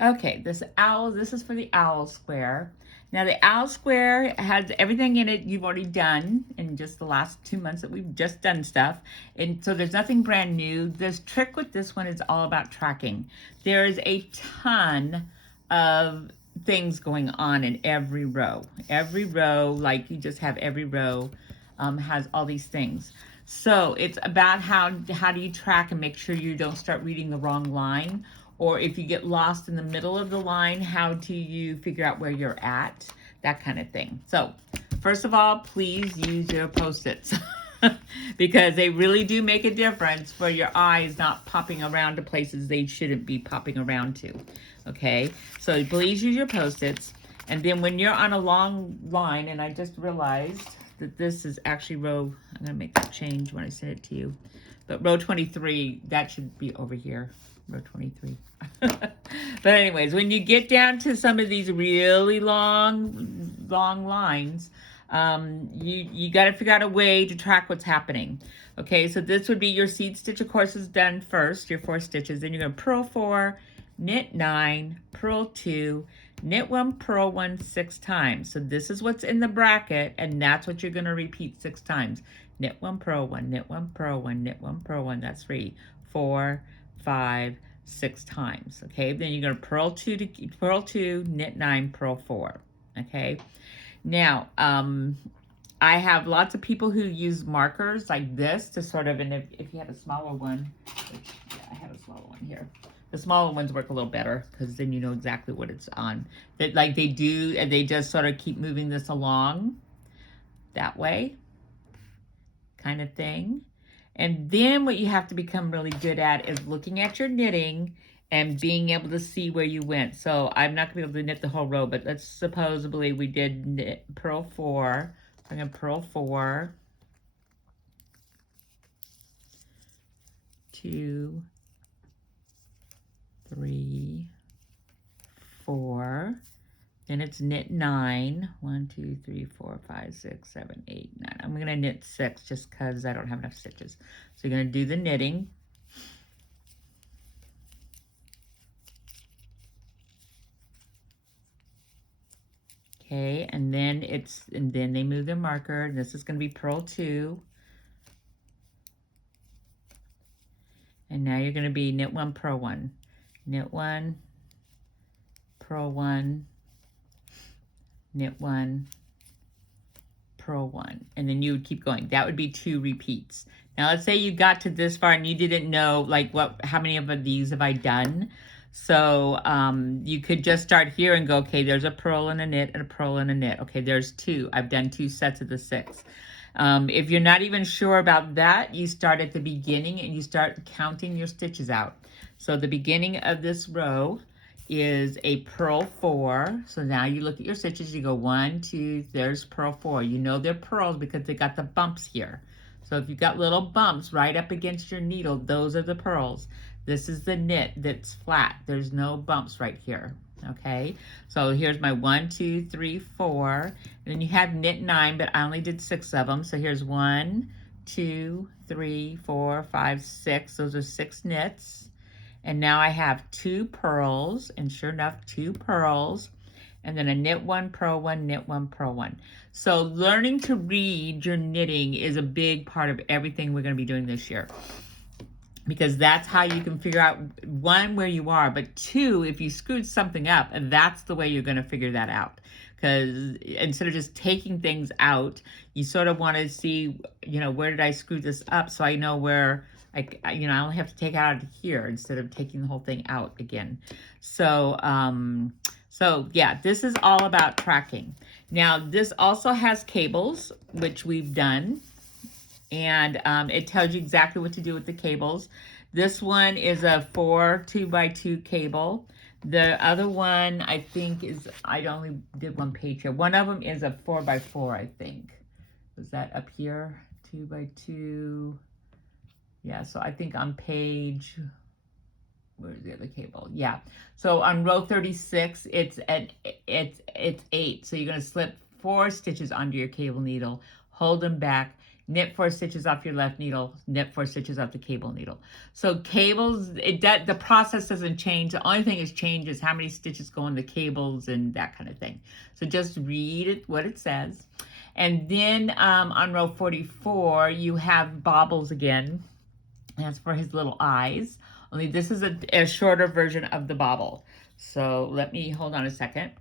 Okay, this is for the owl square. Now the owl square has everything in it you've already done in just the last 2 months that we've just done stuff. And so there's nothing brand new. This trick with this one is all about tracking. There is a ton of things going on in every row. Every row, like you just have every row has all these things. So it's about how do you track and make sure you don't start reading the wrong line, or if you get lost in the middle of the line, how do you figure out where you're at, that kind of thing. So first of all, please use your Post-its because they really do make a difference for your eyes not popping around to places they shouldn't be popping around to. Okay, so please use your Post-its. And then when you're on a long line, and I just realized that this is actually row, I'm gonna make that change when I send it to you, but row 23, that should be over here, row 23. But anyways, when you get down to some of these really long lines, you got to figure out a way to track what's happening. Okay, so this would be your seed stitch, of course, is done first, your 4 stitches. Then you're going to purl 4, knit 9, purl 2, knit 1, purl 1 6 times. So this is what's in the bracket, and that's what you're going to repeat 6 times. Knit 1, purl 1, knit 1, purl 1, knit 1, purl 1. That's 3, 4, 5, 6 times. Okay, then you're going to purl 2, knit 9, purl 4. Okay, now I have lots of people who use markers like this to sort of, and if you have a smaller one, which, yeah, I have a smaller one here. The smaller ones work a little better because then you know exactly what it's on. That like they do, and they just sort of keep moving this along that way, kind of thing. And then what you have to become really good at is looking at your knitting and being able to see where you went. So I'm not gonna be able to knit the whole row, but let's supposedly we did knit purl 4. I'm gonna purl 4, 2, 3, 4. Then it's knit 9. 1, 2, 3, 4, 5, 6, 7, 8, 9. I'm gonna knit 6 just because I don't have enough stitches. So you're gonna do the knitting. Okay, and then they move their marker. This is gonna be purl 2. And now you're gonna be knit 1, purl 1. Knit 1, purl 1, knit 1, purl 1, and then you would keep going. That would be 2 repeats. Now let's say you got to this far and you didn't know like how many of these have I done. So you could just start here and go, okay, there's a purl and a knit and a purl and a knit. Okay, there's 2. I've done 2 sets of the 6. If you're not even sure about that, you start at the beginning and you start counting your stitches out. So the beginning of this row is a purl 4. So now you look at your stitches, you go 1, 2, there's purl 4. You know they're purls because they got the bumps here. So if you've got little bumps right up against your needle, those are the purls. This is the knit that's flat. There's no bumps right here. Okay, so here's my 1, 2, 3, 4. And then you have knit 9, but I only did 6 of them. So here's 1, 2, 3, 4, 5, 6. Those are 6 knits. And now I have 2 purls, and sure enough, 2 purls, and then a knit 1, purl 1, knit 1, purl 1. So learning to read your knitting is a big part of everything we're going to be doing this year, because that's how you can figure out, 1, where you are, but 2, if you screwed something up, and that's the way you're going to figure that out. Because instead of just taking things out, you sort of want to see, where did I screw this up, so I know where I only have to take out here instead of taking the whole thing out again. So, yeah, this is all about tracking. Now, this also has cables, which we've done, and it tells you exactly what to do with the cables. This one is a 4 2x2 cable. The other one, I think, I only did 1 page here. One of them is a 4x4, I think. Was that up here? 2x2. Yeah, so I think on page, where's the other cable? Yeah, so on row 36, it's 8. So you're gonna slip 4 stitches onto your cable needle, hold them back, knit 4 stitches off your left needle, knit 4 stitches off the cable needle. So cables, the process doesn't change. The only thing is change is how many stitches go in the cables and that kind of thing. So just read it, what it says. And then on row 44, you have baubles again. That's for his little eyes. Only this is a shorter version of the bauble. So let me, hold on a second.